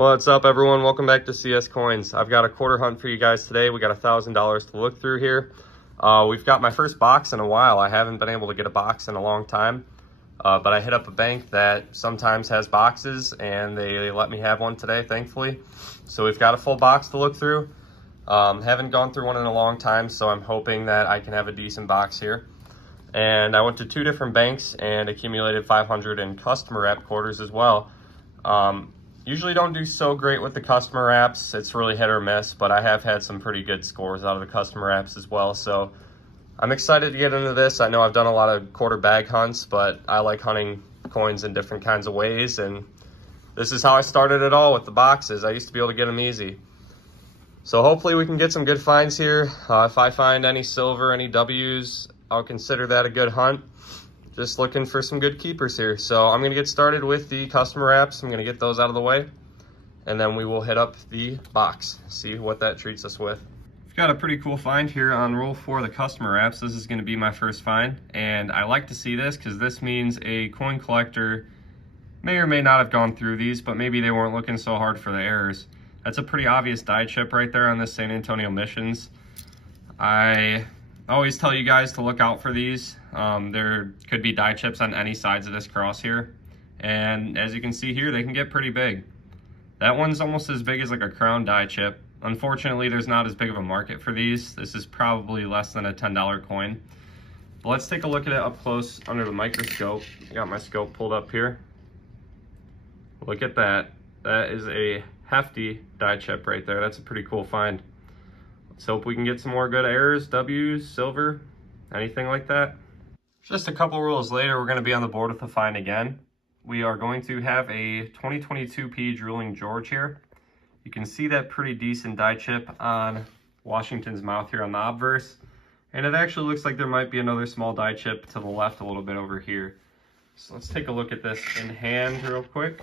What's up, everyone? Welcome back to CS Coins. I've got a quarter hunt for you guys today. We got $1,000 to look through here. We've got my first box in a while. I haven't been able to get a box in a long time, but I hit up a bank that sometimes has boxes, and they let me have one today, thankfully. So we've got a full box to look through. Haven't gone through one in a long time, so I'm hoping that I can have a decent box here. And I went to 2 different banks and accumulated 500 in customer app quarters as well. Usually don't do so great with the customer apps. It's really hit or miss, but I have had some pretty good scores out of the customer apps as well. So I'm excited to get into this. I know I've done a lot of quarter bag hunts, but I like hunting coins in different kinds of ways. And this is how I started it all with the boxes. I used to be able to get them easy. So hopefully we can get some good finds here. If I find any silver, any W's, I'll consider that a good hunt. Just looking for some good keepers here. So I'm going to get started with the customer apps. I'm going to get those out of the way, and then we will hit up the box, see what that treats us with. We've got a pretty cool find here on roll 4 of the customer apps. This is going to be my first find, and I like to see this because this means a coin collector may or may not have gone through these, but maybe they weren't looking so hard for the errors. That's a pretty obvious die chip right there on this San Antonio Missions. I always tell you guys to look out for these. There could be die chips on any sides of this cross here. And as you can see here, they can get pretty big. That one's almost as big as like a crown die chip. Unfortunately, there's not as big of a market for these. This is probably less than a $10 coin. But let's take a look at it up close under the microscope. I got my scope pulled up here. Look at that. That is a hefty die chip right there. That's a pretty cool find. Let's hope we can get some more good errors, W's, silver, anything like that. Just a couple rolls later, we're going to be on the board with a find again. We are going to have a 2022P Drooling George here. You can see that pretty decent die chip on Washington's mouth here on the obverse. And it actually looks like there might be another small die chip to the left a little bit over here. So let's take a look at this in hand real quick.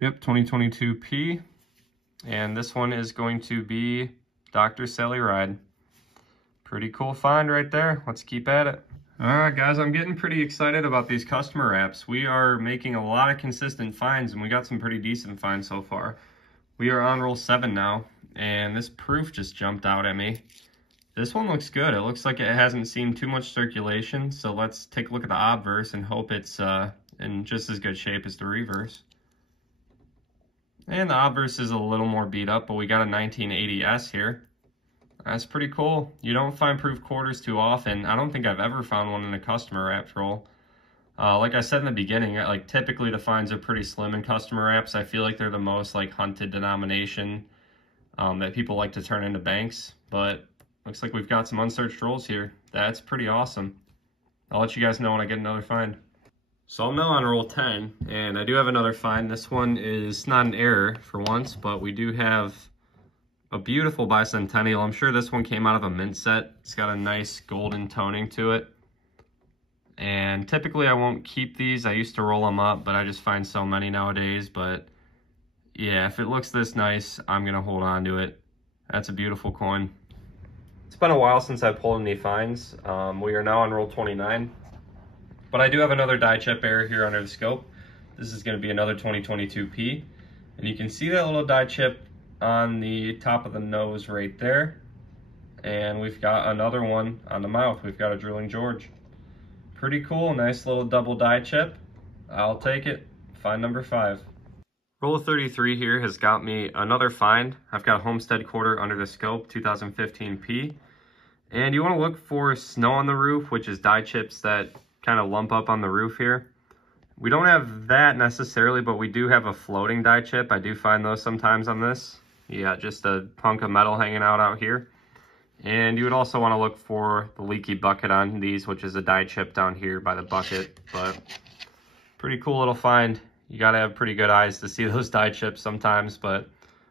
Yep, 2022P. And this one is going to be Dr. Sally Ride. Pretty cool find right there. Let's keep at it. All right, guys, I'm getting pretty excited about these customer apps. We are making a lot of consistent finds, and we got some pretty decent finds so far. We are on roll 7 now, and this proof just jumped out at me. This one looks good. It looks like it hasn't seen too much circulation, so let's take a look at the obverse and hope it's in just as good shape as the reverse. And the obverse is a little more beat up, but we got a 1980S here. That's pretty cool. You don't find proof quarters too often. I don't think I've ever found one in a customer app roll. Like I said in the beginning, like typically the finds are pretty slim in customer apps. I feel like they're the most like hunted denomination that people like to turn into banks. But looks like we've got some unsearched rolls here. That's pretty awesome. I'll let you guys know when I get another find. So I'm now on roll 10, and I do have another find. This one is not an error for once, but we do have a beautiful bicentennial. I'm sure this one came out of a mint set. It's got a nice golden toning to it. And typically I won't keep these. I used to roll them up, but I just find so many nowadays. But yeah, if it looks this nice, I'm gonna hold on to it. That's a beautiful coin. It's been a while since I pulled any finds. We are now on roll 29. But I do have another die chip error here under the scope. This is going to be another 2022P. And you can see that little die chip on the top of the nose right there. And we've got another one on the mouth. We've got a Drooling George. Pretty cool, nice little double die chip. I'll take it. Find number 5. Roll of 33 here has got me another find. I've got a Homestead quarter under the scope, 2015P. And you want to look for snow on the roof, which is die chips that kind of lump up on the roof here. We don't have that necessarily, but we do have a floating die chip. I do find those sometimes on this. You got just a hunk of metal hanging out here. And you would also want to look for the leaky bucket on these, which is a die chip down here by the bucket. But pretty cool little find. You got to have pretty good eyes to see those die chips sometimes, but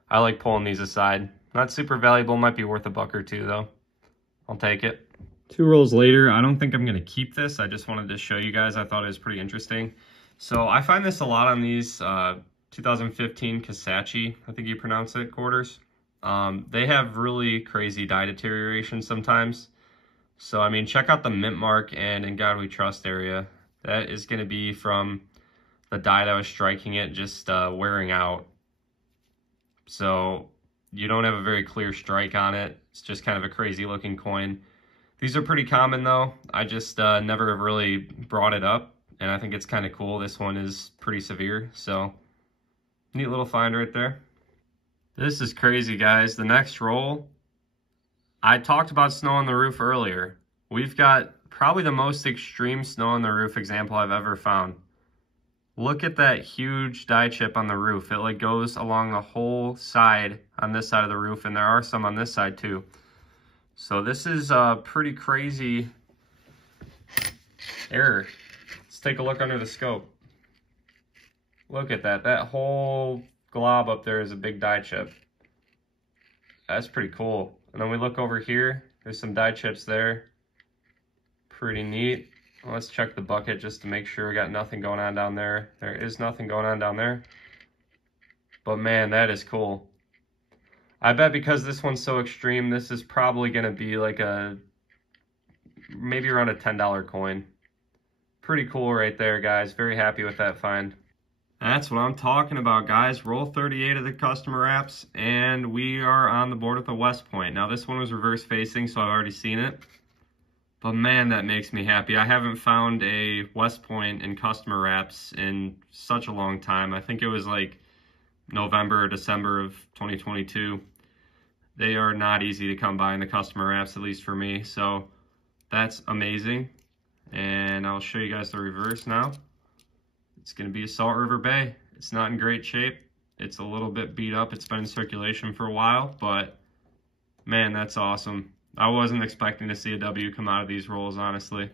I like pulling these aside. Not super valuable, might be worth $1 or $2 though. I'll take it. 2 rolls later, I don't think I'm going to keep this. I just wanted to show you guys. I thought it was pretty interesting. So I find this a lot on these 2015 Kasachi, I think you pronounce it, quarters. They have really crazy die deterioration sometimes. So, I mean, check out the mint mark and In God We Trust area. That is going to be from the die that was striking it just wearing out. So you don't have a very clear strike on it. It's just kind of a crazy looking coin. These are pretty common though. I just never have really brought it up, and I think it's kind of cool. This one is pretty severe, so neat little find right there. This is crazy, guys. The next roll, I talked about snow on the roof earlier. We've got probably the most extreme snow on the roof example I've ever found. Look at that huge die chip on the roof. It like goes along the whole side on this side of the roof, and there are some on this side too. So this is a pretty crazy error. Let's take a look under the scope. Look at that. That whole glob up there is a big die chip. That's pretty cool. And then we look over here. There's some die chips there. Pretty neat. Let's check the bucket just to make sure we got nothing going on down there. There is nothing going on down there. But man, that is cool. I bet because this one's so extreme, this is probably going to be like maybe around a $10 coin. Pretty cool right there, guys. Very happy with that find. That's what I'm talking about, guys. Roll 38 of the customer wraps, and we are on the board with a West Point. Now, this one was reverse facing, so I've already seen it. But man, that makes me happy. I haven't found a West Point in customer wraps in such a long time. I think it was like November or December of 2022. They are not easy to come by in the customer wraps, at least for me. So that's amazing. And I'll show you guys the reverse now. It's going to be a Salt River Bay. It's not in great shape. It's a little bit beat up. It's been in circulation for a while, but man, that's awesome. I wasn't expecting to see a W come out of these rolls, honestly.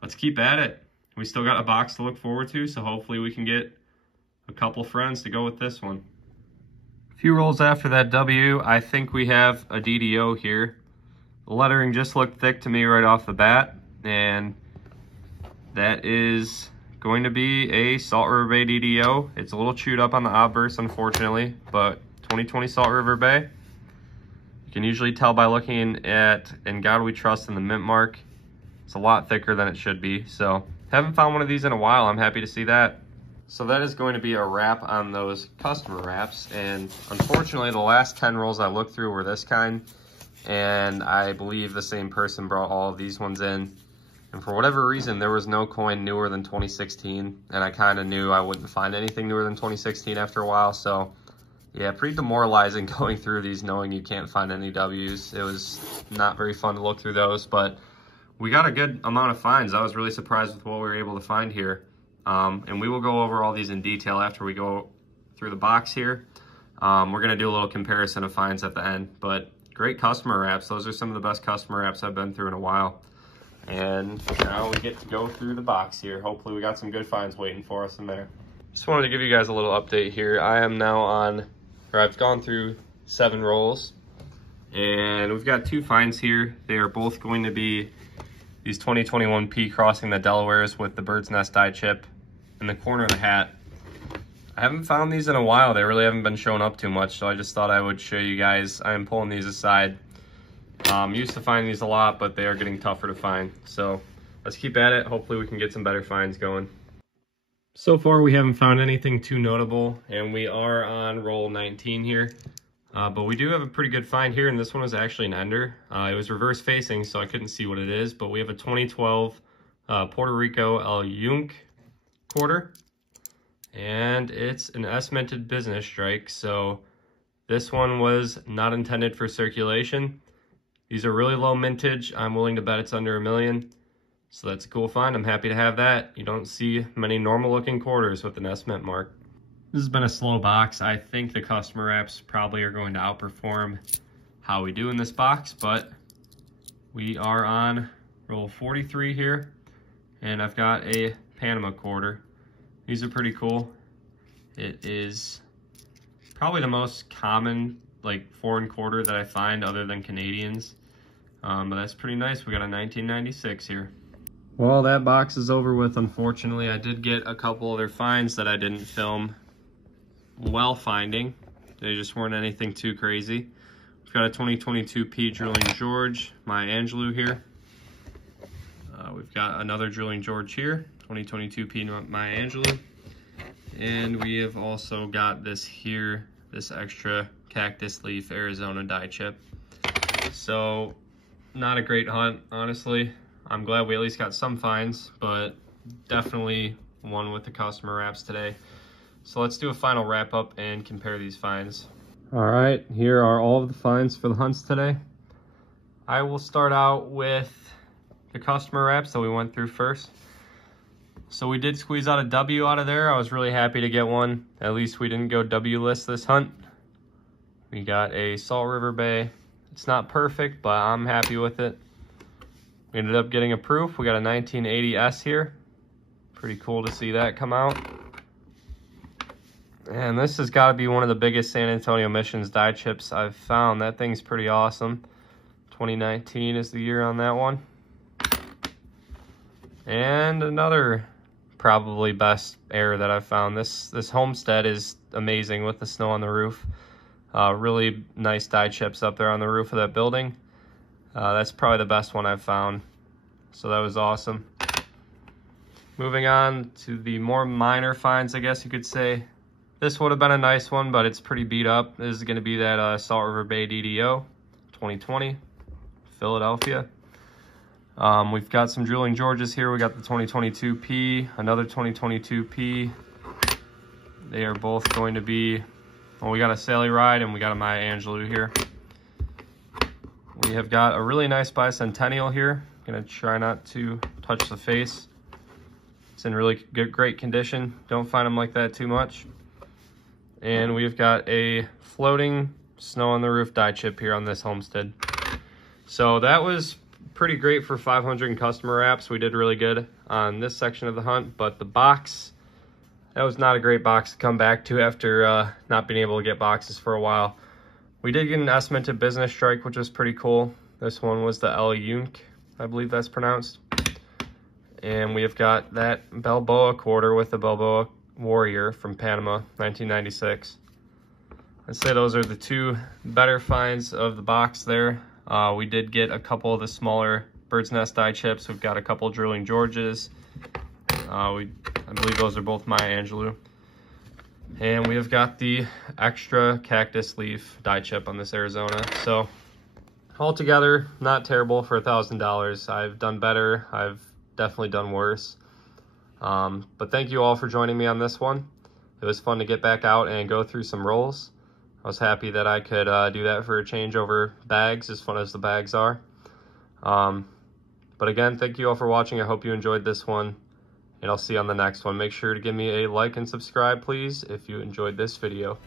Let's keep at it. We still got a box to look forward to, so hopefully we can get a couple friends to go with this one. A few rolls after that W, I think we have a DDO here. The lettering just looked thick to me right off the bat, and that is going to be a Salt River Bay DDO. It's a little chewed up on the obverse, unfortunately, but 2020 Salt River Bay. You can usually tell by looking at "In God We Trust" in the mint mark. It's a lot thicker than it should be, so haven't found one of these in a while. I'm happy to see that. So that is going to be a wrap on those customer wraps, and unfortunately the last 10 rolls I looked through were this kind, and I believe the same person brought all of these ones in. And for whatever reason, there was no coin newer than 2016, and I kind of knew I wouldn't find anything newer than 2016 after a while, so yeah, pretty demoralizing going through these knowing you can't find any W's. It was not very fun to look through those, but we got a good amount of finds. I was really surprised with what we were able to find here. And we will go over all these in detail after we go through the box here. We're going to do a little comparison of finds at the end, but great customer wraps. Those are some of the best customer wraps I've been through in a while. And now we get to go through the box here. Hopefully we got some good finds waiting for us in there. Just wanted to give you guys a little update here. I am now on, or I've gone through 7 rolls, and we've got 2 finds here. They are both going to be these 2021 P crossing the Delawares with the Bird's Nest die chip in the corner of the hat. I haven't found these in a while. They really haven't been showing up too much, so I just thought I would show you guys. I am pulling these aside. Used to find these a lot, but they are getting tougher to find. So let's keep at it. Hopefully we can get some better finds going. So far we haven't found anything too notable, and we are on roll 19 here. But we do have a pretty good find here, and this one was actually an ender. It was reverse facing, so I couldn't see what it is, but we have a 2012 Puerto Rico El Yunque quarter, and it's an S-minted business strike, so this one was not intended for circulation. These are really low mintage. I'm willing to bet it's under $1 million, so that's a cool find. I'm happy to have that. You don't see many normal looking quarters with an S-mint mark. This has been a slow box. I think the customer wraps probably are going to outperform how we do in this box, but we are on roll 43 here, and I've got a Panama quarter. These are pretty cool. It is probably the most common like foreign quarter that I find other than Canadians, but that's pretty nice. We got a 1996 here. Well, that box is over with, unfortunately. I did get a couple other finds that I didn't film while finding. They just weren't anything too crazy. We've got a 2022 P Drilling George, Maya Angelou here. We've got another Drilling George here, 2022 P Maya Angelou. And we have also got this here, this extra cactus leaf Arizona die chip. So not a great hunt, honestly. I'm glad we at least got some finds, but definitely one with the customer wraps today. So let's do a final wrap up and compare these finds. All right, here are all of the finds for the hunts today. I will start out with the customer wraps that we went through first. So we did squeeze out a W out of there. I was really happy to get one. At least we didn't go W-less this hunt. We got a Salt River Bay. It's not perfect, but I'm happy with it. We ended up getting a proof. We got a 1980S here. Pretty cool to see that come out. And this has got to be one of the biggest San Antonio Missions die chips I've found. That thing's pretty awesome. 2019 is the year on that one. And another probably best error that I've found. This Homestead is amazing with the snow on the roof. Really nice die chips up there on the roof of that building. That's probably the best one I've found. So that was awesome. Moving on to the more minor finds, I guess you could say. This would have been a nice one, but it's pretty beat up. This is going to be that Salt River Bay DDO 2020, Philadelphia. We've got some Drooling Georges here. We got the 2022 P, another 2022 P. They are both going to be, well, we got a Sally Ride and we got a Maya Angelou here. We have got a really nice Bicentennial here. Gonna try not to touch the face. It's in really great condition. Don't find them like that too much. And we've got a floating snow on the roof die chip here on this Homestead. So that was pretty great for 500 in customer wraps. We did really good on this section of the hunt, but the box, that was not a great box to come back to after not being able to get boxes for a while. We did get an Esmented Business Strike, which was pretty cool. This one was the El Yunque, I believe that's pronounced. And we have got that Balboa quarter with the Balboa Warrior from Panama, 1996. I'd say those are the two better finds of the box there. We did get a couple of the smaller Bird's Nest die chips. We've got a couple Drooling Georges. I believe those are both Maya Angelou. And we have got the extra cactus leaf die chip on this Arizona. So altogether, not terrible for $1,000. I've done better. I've definitely done worse. But thank you all for joining me on this one. It was fun to get back out and go through some rolls. I was happy that I could do that for a change over bags, as fun as the bags are. But again, thank you all for watching. I hope you enjoyed this one, and I'll see you on the next one. Make sure to give me a like and subscribe, please, if you enjoyed this video.